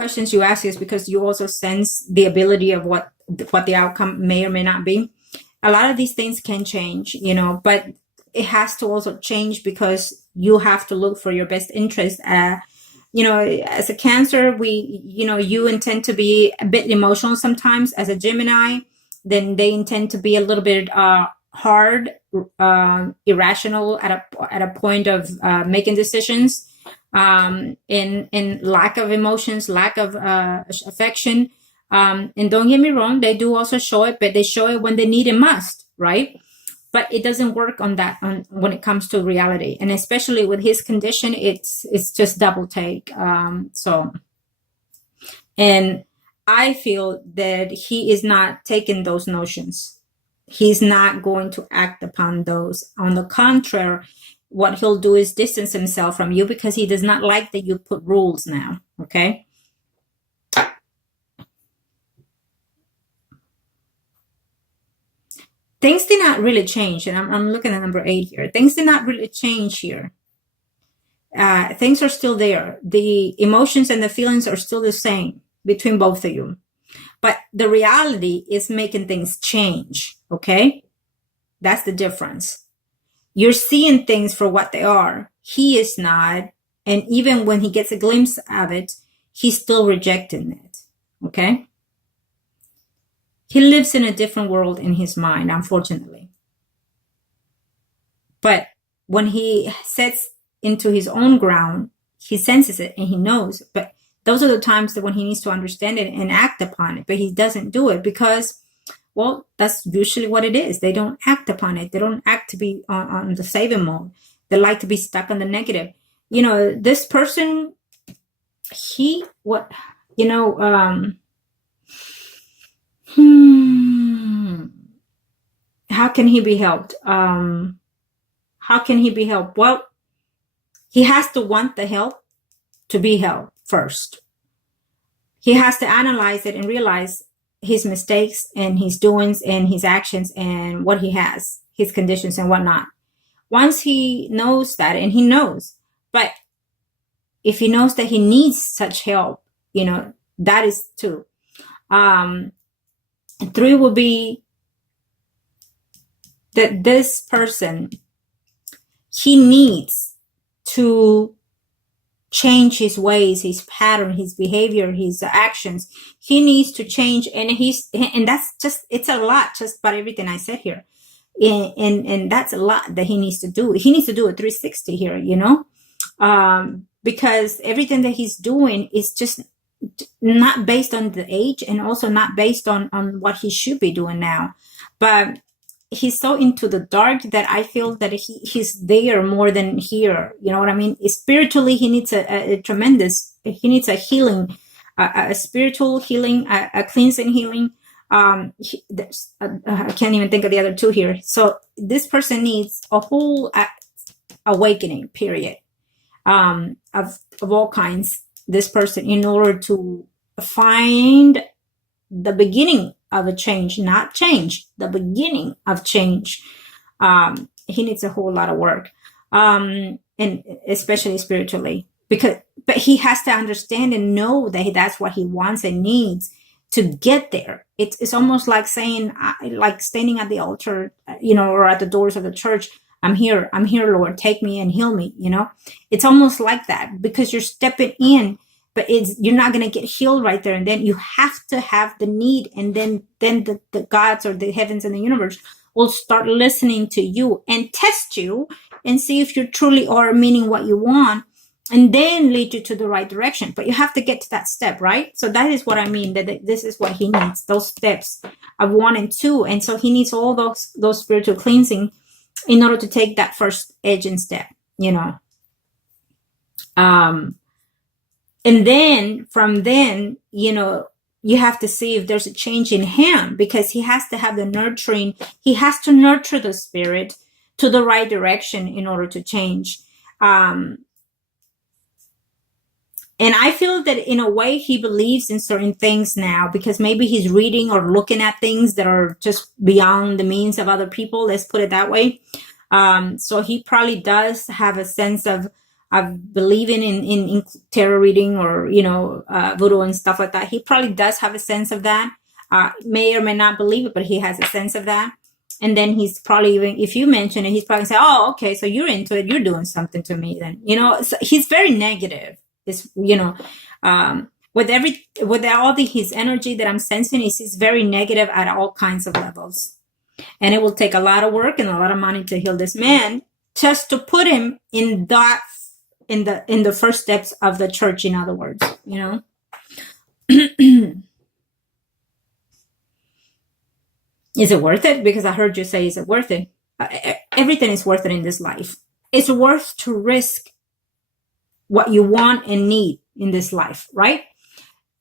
questions you ask is because you also sense the ability of what the outcome may or may not be. A lot of these things can change, you know, but it has to also change because you have to look for your best interest. You know, as a Cancer, you intend to be a bit emotional sometimes. As a Gemini, then they intend to be a little bit hard, irrational at a point of making decisions, in lack of emotions, lack of affection. And don't get me wrong, they do also show it, but they show it when they need and must, right? But it doesn't work on when it comes to reality, and especially with his condition, it's just double take. And I feel that he is not taking those notions. He's not going to act upon those. On the contrary, what he'll do is distance himself from you because he does not like that you put rules now. Okay. Things did not really change, and I'm looking at number 8 here. Things did not really change here. Things are still there. The emotions and the feelings are still the same between both of you. But the reality is making things change, okay? That's the difference. You're seeing things for what they are. He is not, and even when he gets a glimpse of it, he's still rejecting it, okay? He lives in a different world in his mind, unfortunately. But when he sets into his own ground, he senses it and he knows. But those are the times that when he needs to understand it and act upon it. But he doesn't do it because, well, that's usually what it is. They don't act upon it. They don't act to be on the saving mode. They like to be stuck on the negative. You know, this person, how can he be helped? How can he be helped? Well, he has to want the help to be helped first. He has to analyze it and realize his mistakes and his doings and his actions and what he has, his conditions and whatnot. Once he knows that, and he knows, but if he knows that he needs such help, you know, that is 2. 3 will be that this person, he needs to change his ways, his pattern, his behavior, his actions. He needs to change, and that's just, it's a lot, just about everything I said here. And that's a lot that he needs to do. He needs to do a 360 here, you know, because everything that he's doing is just not based on the age, and also not based on what he should be doing now. But he's so into the dark that I feel that he's there more than here. You know what I mean? Spiritually, he needs he needs a healing, a spiritual healing, a cleansing healing. I can't even think of the other 2 here. So this person needs a whole awakening period, of all kinds. This person, in order to find the beginning of a change, not change, the beginning of change, he needs a whole lot of work, and especially spiritually, but he has to understand and know that that's what he wants and needs to get there. It's almost like saying, like standing at the altar, you know, or at the doors of the church. I'm here, Lord, take me and heal me. You know, it's almost like that, because you're stepping in, but you're not going to get healed right there and then. You have to have the need, and then the gods or the heavens and the universe will start listening to you and test you and see if you truly are meaning what you want, and then lead you to the right direction. But you have to get to that step, right? So that is what I mean, that this is what he needs, those steps of 1 and 2. And so he needs all those spiritual cleansing in order to take that first edge and step, you know. And then from then, you know, you have to see if there's a change in him, because he has to have the nurturing. He has to nurture the spirit to the right direction in order to change. And I feel that in a way he believes in certain things now, because maybe he's reading or looking at things that are just beyond the means of other people. Let's put it that way. So he probably does have a sense of believing in tarot reading or, voodoo and stuff like that, he probably does have a sense of that. May or may not believe it, but he has a sense of that. And then he's probably, even if you mention it, he's probably say, oh, okay, so you're into it, you're doing something to me then. So he's very negative. It's, with all his energy that I'm sensing, he's very negative at all kinds of levels. And it will take a lot of work and a lot of money to heal this man, just to put him in the first steps of the church, in other words, Is it worth it? Because I heard you say, is it worth it? Everything is worth it in this life. It's worth to risk what you want and need in this life, right?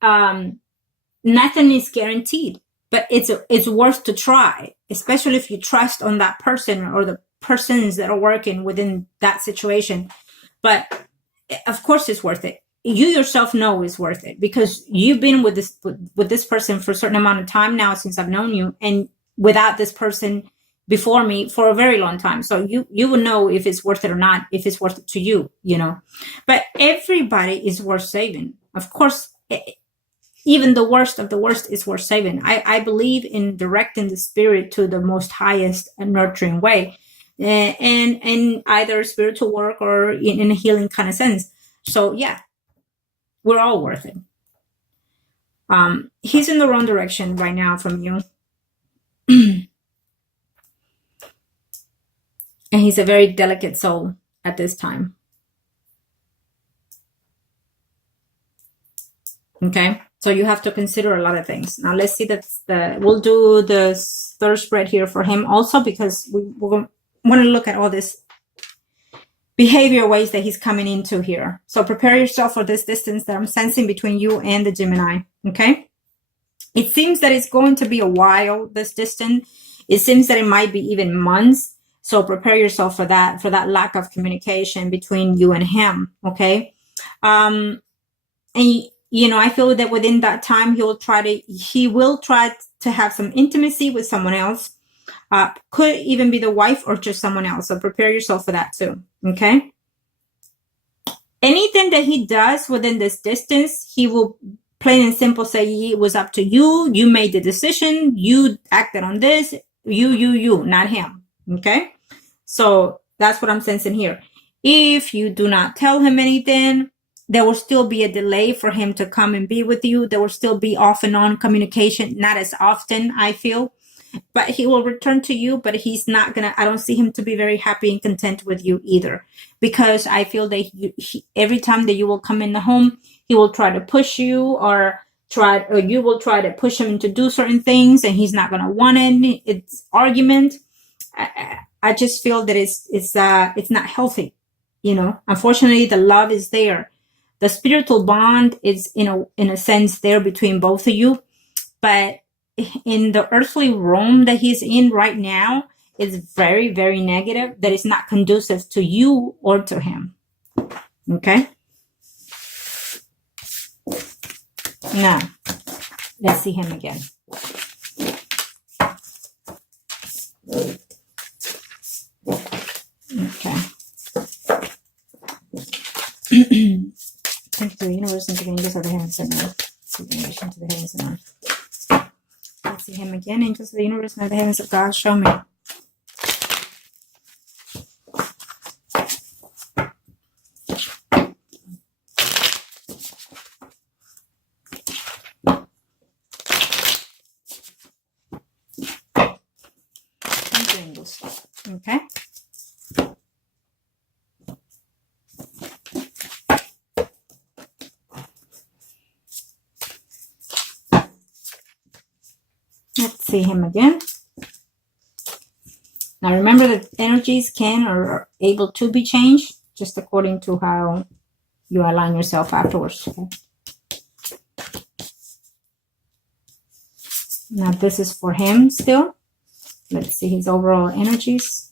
Nothing is guaranteed, but it's worth to try, especially if you trust on that person or the persons that are working within that situation. But of course it's worth it. You yourself know it's worth it, because you've been with this person for a certain amount of time now, since I've known you, and without this person before me for a very long time. So you will know if it's worth it or not, if it's worth it to you, But everybody is worth saving. Of course, even the worst of the worst is worth saving. I believe in directing the spirit to the most highest and nurturing way, and either spiritual work or in a healing kind of sense. So yeah, we're all worth it. He's in the wrong direction right now from you. And he's a very delicate soul at this time. Okay, so you have to consider a lot of things. Now let's see we'll do the third spread here for him also, because we want to look at all this behavior ways that he's coming into here. So prepare yourself for this distance that I'm sensing between you and the Gemini. Okay, it seems that it's going to be a while, this distance. It seems that it might be even months. So prepare yourself for that lack of communication between you and him. Okay, and I feel that within that time, he will try to have some intimacy with someone else. Could even be the wife or just someone else. So prepare yourself for that too. Okay. Anything that he does within this distance, he will plain and simple say, it was up to you. You made the decision. You acted on this. You, not him. Okay. So that's what I'm sensing here. If you do not tell him anything, there will still be a delay for him to come and be with you. There will still be off and on communication, not as often, I feel. But he will return to you, but he's not I don't see him to be very happy and content with you either. Because I feel that every time that you will come in the home, he will try to push you, or you will try to push him to do certain things, and he's not going to want it. It's argument. I just feel that it's not healthy. Unfortunately, the love is there. The spiritual bond is, in a sense, there between both of you. But in the earthly realm that he's in right now, it's very, very negative. That is not conducive to you or to him. Okay? Now, let's see him again. Okay. Thank you to the universe and to the angels of the heavens and earth. To the nation, to the heavens and earth. Let's see him again. Angels of the universe and of the heavens of God, show me. Thank you, angels. Okay. Let's see him again. Now remember that energies can or are able to be changed just according to how you align yourself afterwards. Okay? Now this is for him still. Let's see his overall energies.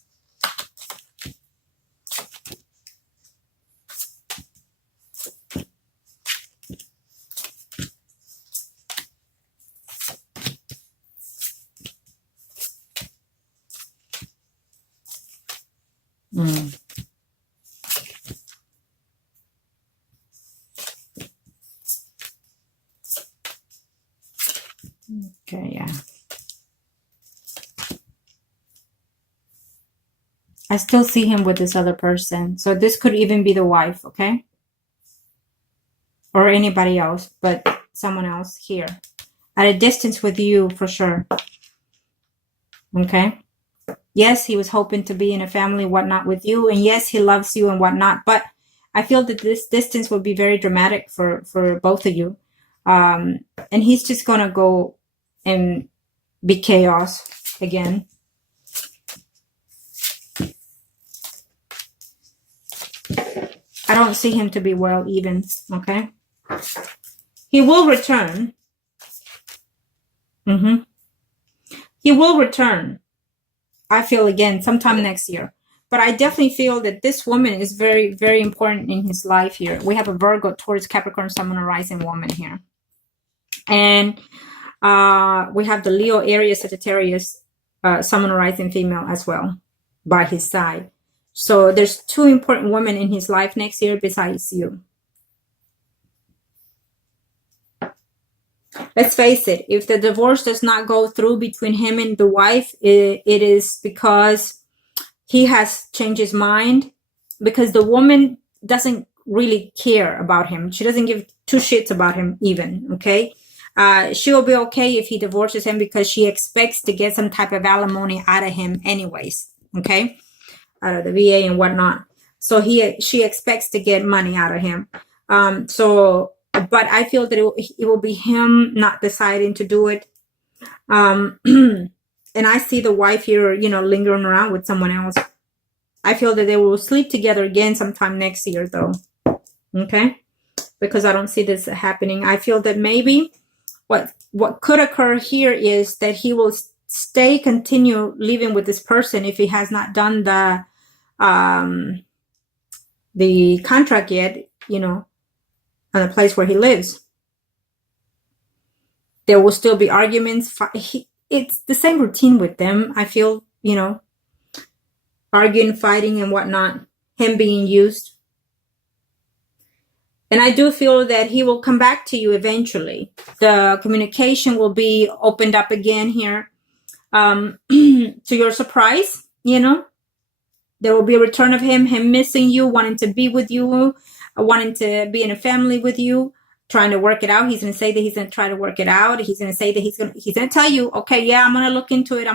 Okay, yeah. I still see him with this other person. So this could even be the wife, okay? Or anybody else, but someone else here. At a distance with you, for sure. Okay? Yes, he was hoping to be in a family, whatnot, with you. And yes, he loves you and whatnot. But I feel that this distance will be very dramatic for both of you. And he's just going to go and be chaos again. I don't see him to be well even, okay? He will return. He will return, I feel, again, sometime next year. But I definitely feel that this woman is very, very important in his life here. We have a Virgo, Taurus, Capricorn, Sun, Moon, Rising woman here. And we have the Leo, Aries, Sagittarius, Sun, Moon, Rising female as well by his side. So there's two important women in his life next year besides you. Let's face it, if the divorce does not go through between him and the wife, it is because he has changed his mind, because the woman doesn't really care about him. She doesn't give two shits about him even, okay? She will be okay if he divorces him because she expects to get some type of alimony out of him anyways, okay? Out of the VA and whatnot. So she expects to get money out of him. But I feel that it will be him not deciding to do it. And I see the wife here, lingering around with someone else. I feel that they will sleep together again sometime next year, though. Okay? Because I don't see this happening. I feel that maybe what could occur here is that he will continue living with this person if he has not done the contract yet, on the place where he lives. There will still be arguments. It's the same routine with them. I feel, arguing, fighting, and whatnot. Him being used. And I do feel that he will come back to you eventually. The communication will be opened up again here. To your surprise, there will be a return of him missing you, wanting to be with you, wanting to be in a family with you, trying to work it out. He's going to say that he's going to try to work it out. He's going to say that he's going to tell you, okay, yeah, I'm going to look into it.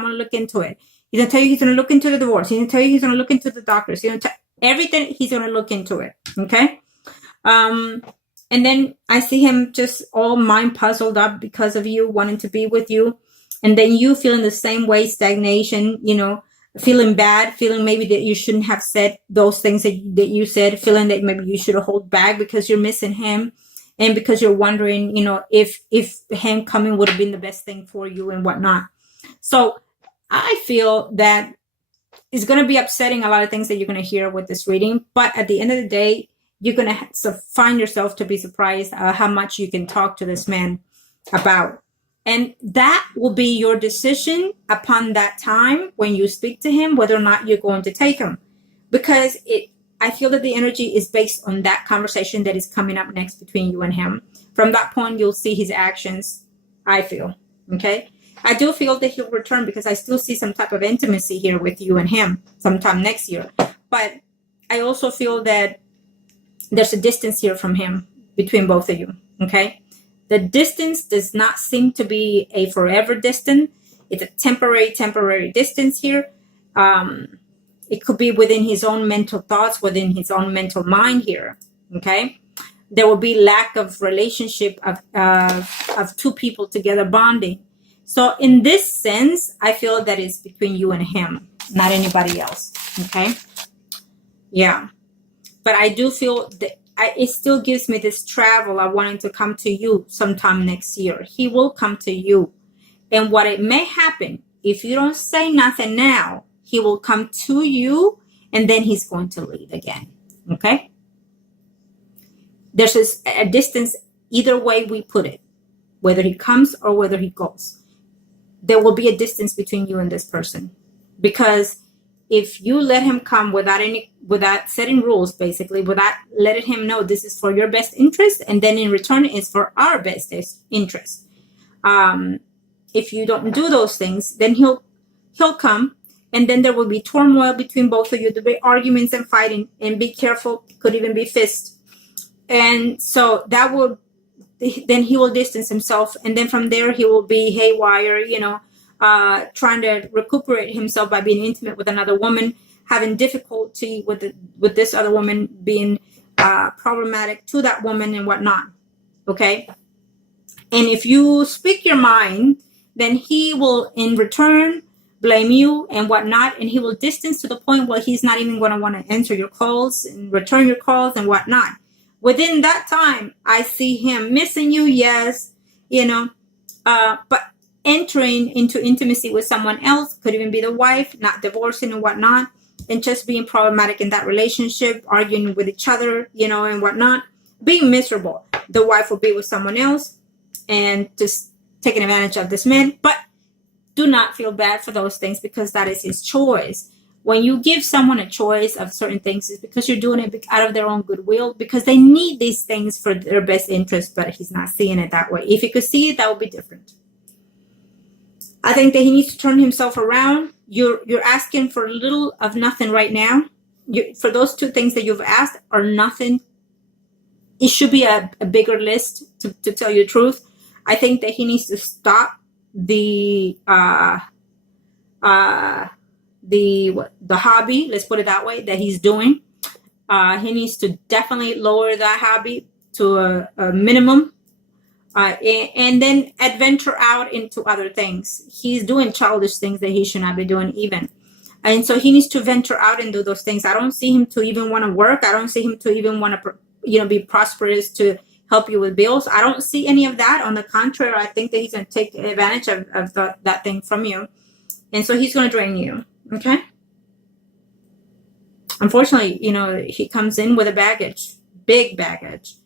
He's going to tell you he's going to look into the divorce. He's going to tell you he's going to look into the doctors. He's going to everything. He's going to look into it. Okay. And then I see him just all mind puzzled up because of you, wanting to be with you. And then you feeling the same way, stagnation, feeling bad, feeling maybe that you shouldn't have said those things that you said, feeling that maybe you should have hold back because you're missing him. And because you're wondering, if him coming would have been the best thing for you and whatnot. So I feel that it's going to be upsetting, a lot of things that you're going to hear with this reading. But at the end of the day, you're going to find yourself to be surprised how much you can talk to this man about. And that will be your decision upon that time when you speak to him, whether or not you're going to take him. Because I feel that the energy is based on that conversation that is coming up next between you and him. From that point, you'll see his actions, I feel. Okay? I do feel that he'll return because I still see some type of intimacy here with you and him sometime next year. But I also feel that there's a distance here from him between both of you. Okay? The distance does not seem to be a forever distance. It's a temporary distance here. It could be within his own mental thoughts, within his own mental mind here. Okay, there will be lack of relationship of two people together bonding. So in this sense, I feel that it's between you and him, not anybody else. Okay, yeah, but I do feel that it still gives me this travel. I want him to come to you sometime next year. He will come to you. And what it may happen, if you don't say nothing now, he will come to you and then he's going to leave again. Okay? There's a distance either way we put it, whether he comes or whether he goes. There will be a distance between you and this person. Because if you let him come without setting rules, basically, without letting him know this is for your best interest, and then in return it's for our best interest, if you don't do those things, then he'll come, and then there will be turmoil between both of you. There'll be arguments and fighting, and be careful, could even be fists. And so that will, then he will distance himself, and then from there he will be haywire, trying to recuperate himself by being intimate with another woman, having difficulty with this other woman, being problematic to that woman and whatnot. Okay. And if you speak your mind, then he will in return blame you and whatnot, and he will distance to the point where he's not even going to want to answer your calls and return your calls and whatnot. Within that time, I see him missing you, yes, but entering into intimacy with someone else, could even be the wife, not divorcing and whatnot, and just being problematic in that relationship, arguing with each other, and whatnot, being miserable. The wife will be with someone else and just taking advantage of this man. But do not feel bad for those things, because that is his choice. When you give someone a choice of certain things, it's because you're doing it out of their own goodwill, because they need these things for their best interest, but he's not seeing it that way. If he could see it, that would be different. I think that he needs to turn himself around. You're asking for little of nothing right now. For those two things that you've asked are nothing. It should be a bigger list, to tell you the truth. I think that he needs to stop the hobby, let's put it that way, that he's doing. He needs to definitely lower that hobby to a minimum, and then adventure out into other things. He's doing childish things that he should not be doing even. And so he needs to venture out and do those things. I don't see him to even want to work. I don't see him to even want to, be prosperous, to help you with bills. I don't see any of that. On the contrary, I think that he's going to take advantage of that thing from you. And so he's going to drain you. Okay. Unfortunately, he comes in with a baggage, big baggage.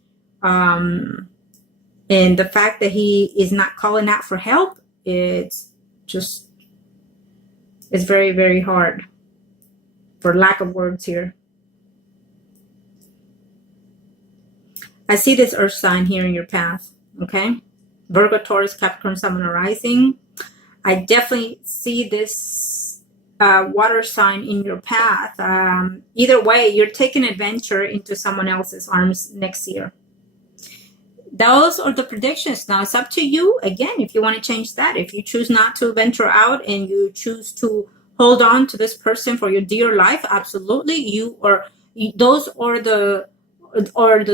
And the fact that he is not calling out for help, it's very, very hard, for lack of words here. I see this earth sign here in your path. Okay. Virgo, Taurus, Capricorn, Sun, and Rising. I definitely see this water sign in your path. Either way, you're taking adventure into someone else's arms next year. Those are the predictions. Now it's up to you. Again, if you want to change that, if you choose not to venture out and you choose to hold on to this person for your dear life, absolutely. Those are the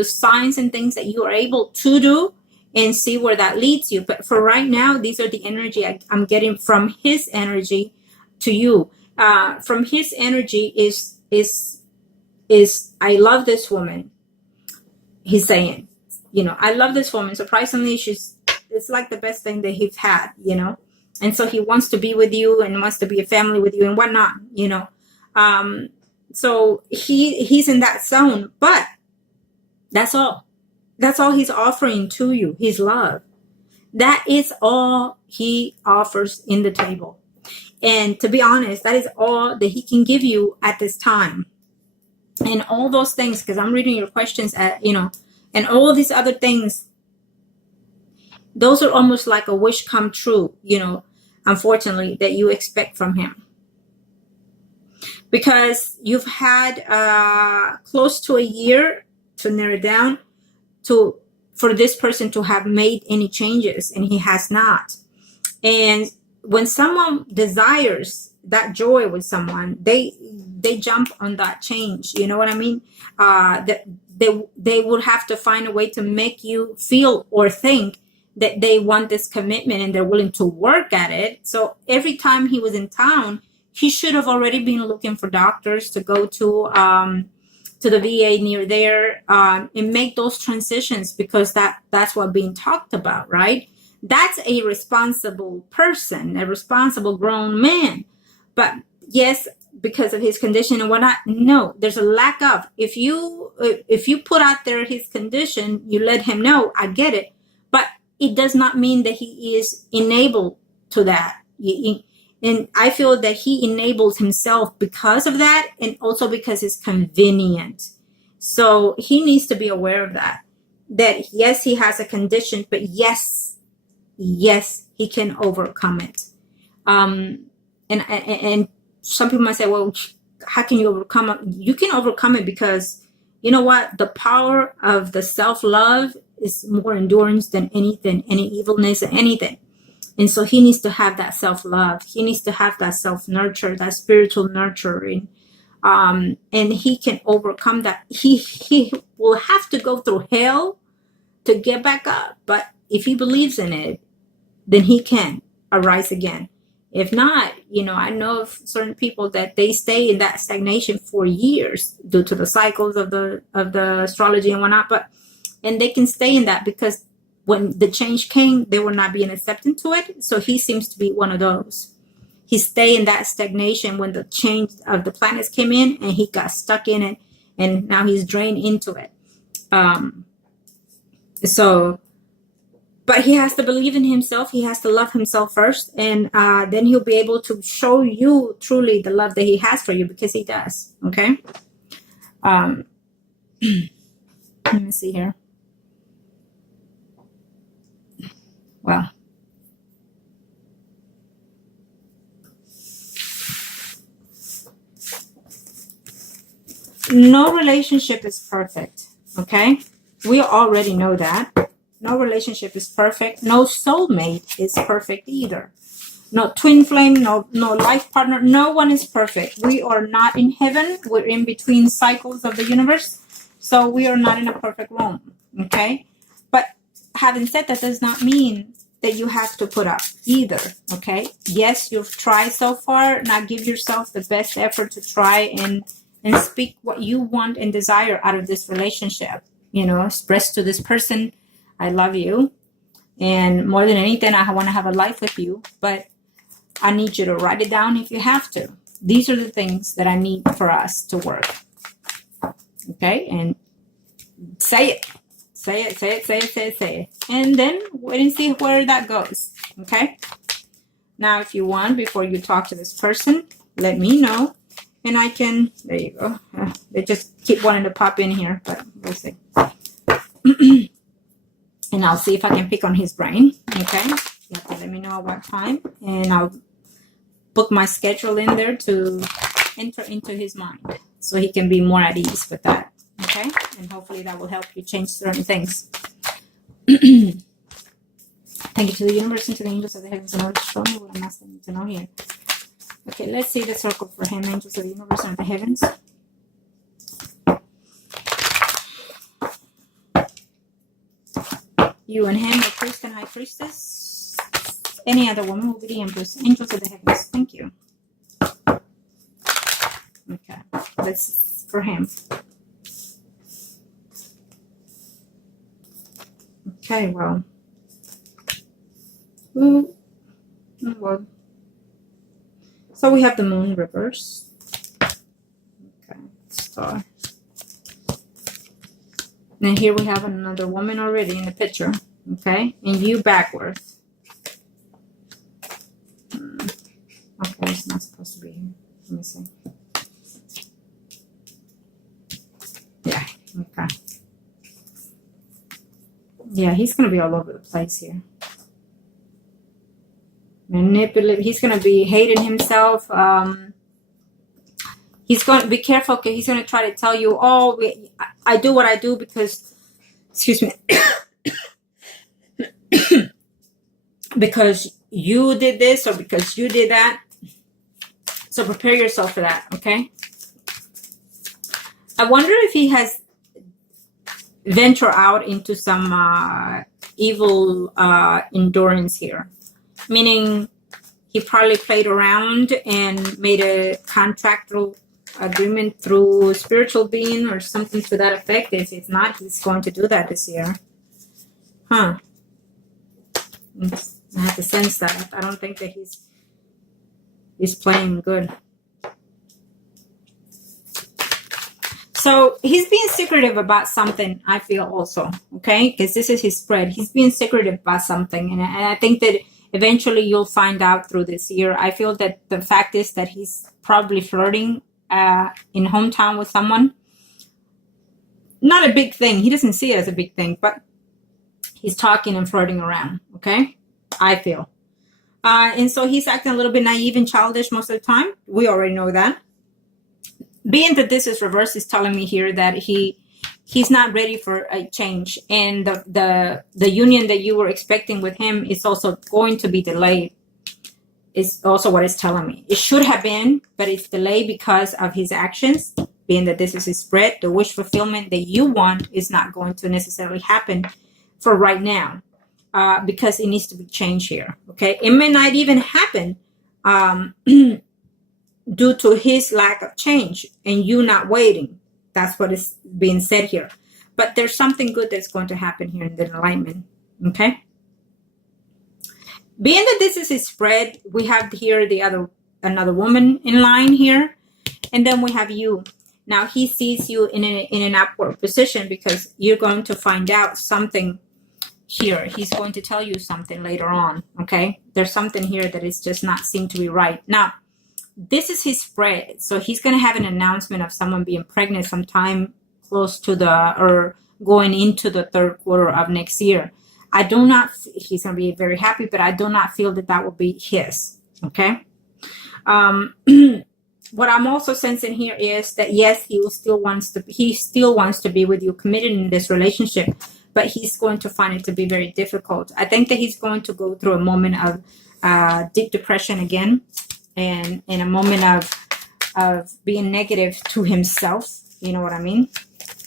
signs and things that you are able to do, and see where that leads you. But for right now, these are the energy I'm getting from his energy to you. From his energy is I love this woman. He's saying, I love this woman. Surprisingly, it's like the best thing that he's had, and so he wants to be with you and wants to be a family with you and whatnot, so he's in that zone, but that's all he's offering to you, his love. That is all he offers in the table. And to be honest, that is all that he can give you at this time. And all those things, because I'm reading your questions and all of these other things, those are almost like a wish come true, unfortunately, that you expect from him. Because you've had close to a year to narrow down for this person to have made any changes, and he has not. And when someone desires that joy with someone, they jump on that change. You know what I mean? That they would have to find a way to make you feel or think that they want this commitment, and they're willing to work at it. So every time he was in town, he should have already been looking for doctors to go to the VA near there, and make those transitions, because that's what being talked about, right? That's a responsible person, a responsible grown man. But yes, because of his condition and whatnot, no, there's a lack of. If you put out there his condition, you let him know, I get it, but it does not mean that he is enabled to that. And I feel that he enables himself because of that, and also because it's convenient. So he needs to be aware of that. That yes, he has a condition, but yes, yes, he can overcome it. And some people might say, well, how can you overcome it? You can overcome it because, you know what? The power of the self-love is more endurance than anything, any evilness, anything. And so he needs to have that self-love. He needs to have that self-nurture, that spiritual nurturing. And he can overcome that. He will have to go through hell to get back up. But if he believes in it, then he can arise again. If not, I know of certain people that they stay in that stagnation for years due to the cycles of the astrology and whatnot. And they can stay in that because when the change came, they were not being accepted to it. So he seems to be one of those. He stayed in that stagnation when the change of the planets came in, and he got stuck in it, and now he's drained into it. But he has to believe in himself. He has to love himself first, and then he'll be able to show you truly the love that he has for you, because he does. Okay. Let me see here. Well, no relationship is perfect. Okay. We already know that. No relationship is perfect. No soulmate is perfect either. No twin flame, no life partner. No one is perfect. We are not in heaven. We're in between cycles of the universe. So we are not in a perfect room. Okay. But having said that, does not mean that you have to put up either. Okay. Yes, you've tried so far. Now give yourself the best effort to try and speak what you want and desire out of this relationship. Express to this person, I love you. And more than anything, I want to have a life with you. But I need you to write it down if you have to. These are the things that I need for us to work. Okay? And say it. Say it. And then wait and see where that goes. Okay? Now, if you want, before you talk to this person, let me know. And I can, there you go. They just keep wanting to pop in here, but we'll see. And I'll see if I can pick on his brain. Okay. You have to let me know what time. And I'll book my schedule in there to enter into his mind, so he can be more at ease with that. Okay. And hopefully that will help you change certain things. Thank you to the universe and to the angels of the heavens and earth. Show me what I'm asking you to know here. Okay. Let's see the circle for him. Angels of the universe and of the heavens. You and him, the priest and high priestess. Any other woman will be the empress. Angels of the heavens. Thank you. Okay. That's for him. Okay, well. Well. So we have the moon reverse. Okay. Star. And here we have another woman already in the picture. Okay. And you backwards. Okay, it's not supposed to be here. Let me see. Yeah. Okay. Yeah, he's going to be all over the place here. Manipulative. He's going to be hating himself. He's going to be careful, because he's going to try to tell you, oh, I do what I do because, excuse me, because you did this or because you did that. So prepare yourself for that, okay? I wonder if he has ventured out into some evil endurance here. Meaning he probably played around and made a contractual agreement through spiritual being or something to that effect. If it's not, he's going to do that this year. Huh. I have to sense that. I don't think that he's playing good. So he's being secretive about something, I feel also, okay? Because this is his spread. He's being secretive about something. And I think that eventually you'll find out through this year. I feel that the fact is that he's probably flirting in hometown with someone. Not a big thing. He doesn't see it as a big thing, but he's talking and flirting around, okay? I feel. And so he's acting a little bit naive and childish most of the time. We already know that. Being that this is reversed is telling me here that he's not ready for a change, and the union that you were expecting with him is also going to be delayed. Is also what it's telling me. It should have been, but it's delayed because of his actions. Being that this is his spread, the wish fulfillment that you want is not going to necessarily happen for right now, because it needs to be changed here. Okay, it may not even happen due to his lack of change and you not waiting. That's what is being said here. But there's something good that's going to happen here in the alignment. Okay. Being that this is his spread, we have here another woman in line here, and then we have you. Now he sees you in an upward position because you're going to find out something here. He's going to tell you something later on. Okay, there's something here that is just not seem to be right. Now this is his spread, so he's going to have an announcement of someone being pregnant sometime close to or going into the third quarter of next year. I do not, he's going to be very happy, but I do not feel that will be his. Okay. What I'm also sensing here is that yes, he still wants to be with you, committed in this relationship, but he's going to find it to be very difficult. I think that he's going to go through a moment of deep depression again, and in a moment of being negative to himself. You know what I mean?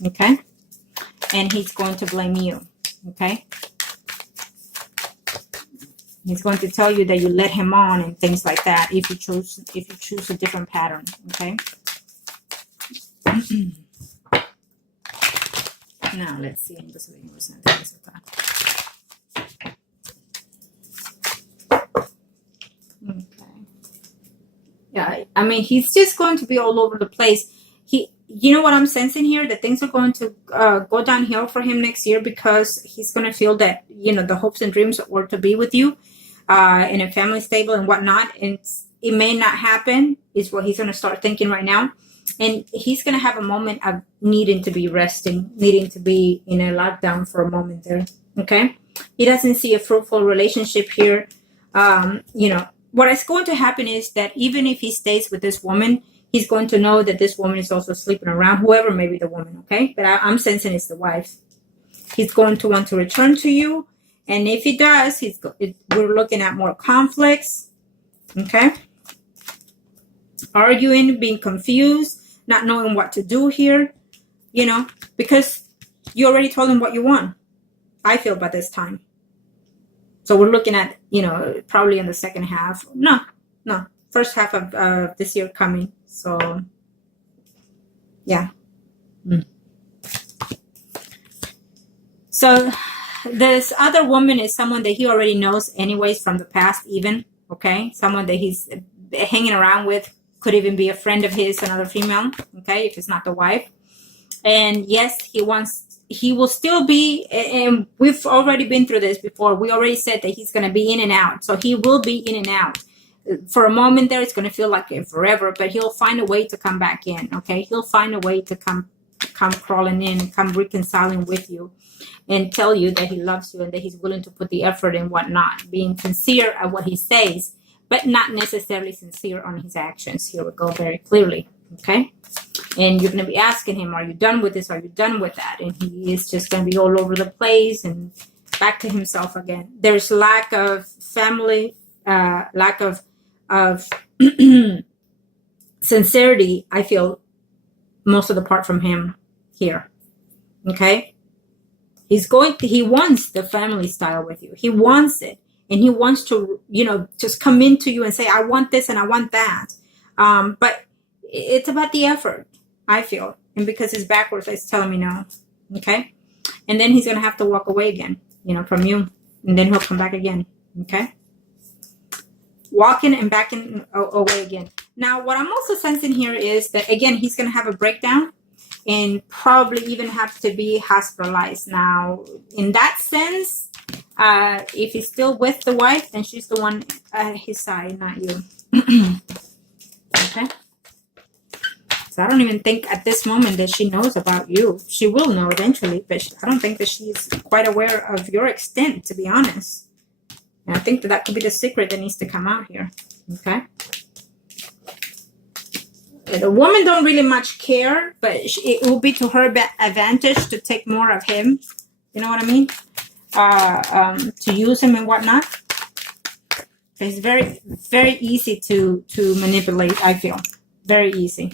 Okay. And he's going to blame you. Okay. He's going to tell you that you let him on and things like that if you choose a different pattern. Okay. Now let's see. Okay. Yeah, I mean, he's just going to be all over the place. You know what I'm sensing here? That things are going to go downhill for him next year because he's going to feel that, the hopes and dreams were to be with you in a family stable and whatnot. And it may not happen is what he's going to start thinking right now. And he's going to have a moment of needing to be resting, needing to be in a lockdown for a moment there. Okay. He doesn't see a fruitful relationship here. What is going to happen is that even if he stays with this woman, he's going to know that this woman is also sleeping around, whoever may be the woman, okay? But I'm sensing it's the wife. He's going to want to return to you. And if he does, we're looking at more conflicts, okay? Arguing, being confused, not knowing what to do here, because you already told him what you want, I feel, by this time. So we're looking at, probably in the second half. No. First half of this year coming. So, yeah. So this other woman is someone that he already knows anyways from the past even, okay? Someone that he's hanging around with, could even be a friend of his, another female, okay, if it's not the wife. And yes, he will still be, and we've already been through this before. We already said that he's going to be in and out. So he will be in and out. For a moment there, it's going to feel like it forever, but he'll find a way to come back in, okay? He'll find a way to come crawling in, come reconciling with you and tell you that he loves you and that he's willing to put the effort and whatnot, being sincere at what he says, but not necessarily sincere on his actions. Here we go very clearly, okay? And you're going to be asking him, are you done with this? Are you done with that? And he is just going to be all over the place and back to himself again. There's lack of family, lack of sincerity, I feel, most of the part from him here. Okay? He wants the family style with you. He wants it. And he wants to, just come into you and say, I want this and I want that. But it's about the effort, I feel. And because it's backwards, it's telling me no. Okay? And then he's going to have to walk away again, from you. And then he'll come back again. Okay? Walking and backing away again. Now, what I'm also sensing here is that, again, he's going to have a breakdown and probably even have to be hospitalized. Now, in that sense, if he's still with the wife, then she's the one at his side, not you. Okay? So I don't even think at this moment that she knows about you. She will know eventually, but I don't think that she's quite aware of your extent, to be honest. And I think that could be the secret that needs to come out here. Okay. The woman don't really much care, but it will be to her advantage to take more of him. You know what I mean? To use him and whatnot. It's very, very easy to manipulate, I feel. Very easy.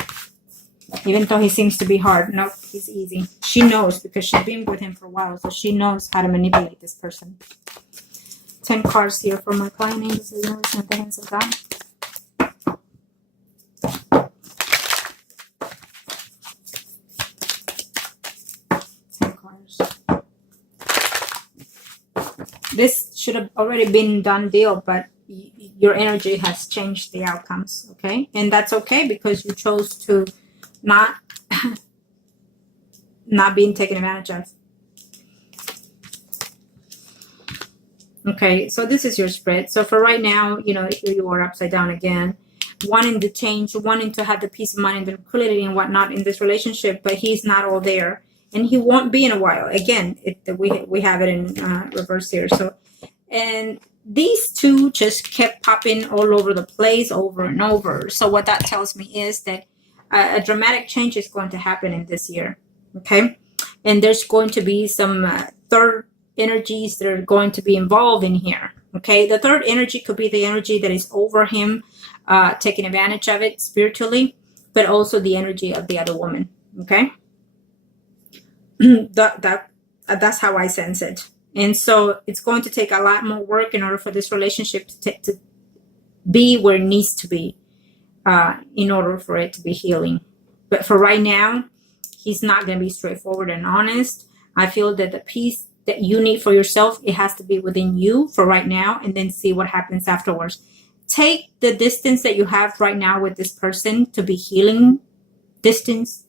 Even though he seems to be hard. No, he's easy. She knows because she's been with him for a while. So she knows how to manipulate this person. 10 cards here for my client. Angels in the hands of God. 10 cards. This should have already been done deal, but your energy has changed the outcomes, okay? And that's okay because you chose to not being taken advantage of. Okay, so this is your spread. So for right now, you know, here you are upside down again, wanting to change, wanting to have the peace of mind and tranquility and whatnot in this relationship, but he's not all there. And he won't be in a while. Again, we have it in reverse here. So, and these two just kept popping all over the place over and over. So what that tells me is that a dramatic change is going to happen in this year. Okay. And there's going to be some third energies that are going to be involved in here. Okay. The third energy could be the energy that is over him, taking advantage of it spiritually, but also the energy of the other woman. Okay. That's how I sense it. And so it's going to take a lot more work in order for this relationship to be where it needs to be, in order for it to be healing. But for right now, he's not going to be straightforward and honest. I feel that the peace that you need for yourself, it has to be within you for right now, and then see what happens afterwards. Take the distance that you have right now with this person to be healing distance,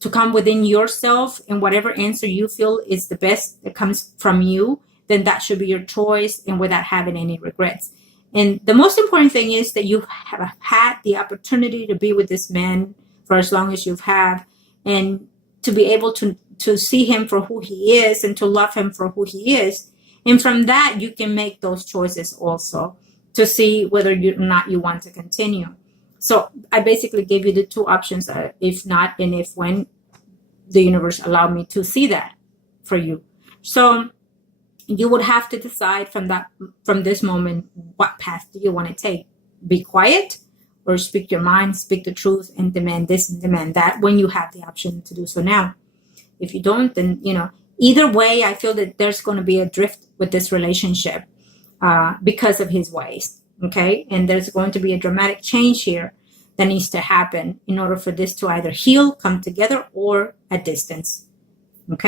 to come within yourself, and whatever answer you feel is the best that comes from you, then that should be your choice and without having any regrets. And the most important thing is that you have had the opportunity to be with this man for as long as you've had, and to be able to see him for who he is and to love him for who he is. And from that, you can make those choices also to see whether or not you want to continue. So I basically gave you the two options, if not, and if when the universe allowed me to see that for you. So you would have to decide from this moment, what path do you want to take? Be quiet or speak your mind, speak the truth, and demand this and demand that when you have the option to do so now. If you don't, then, you know, either way, I feel that there's going to be a drift with this relationship because of his ways. Okay. And there's going to be a dramatic change here that needs to happen in order for this to either heal, come together, or at distance. Okay.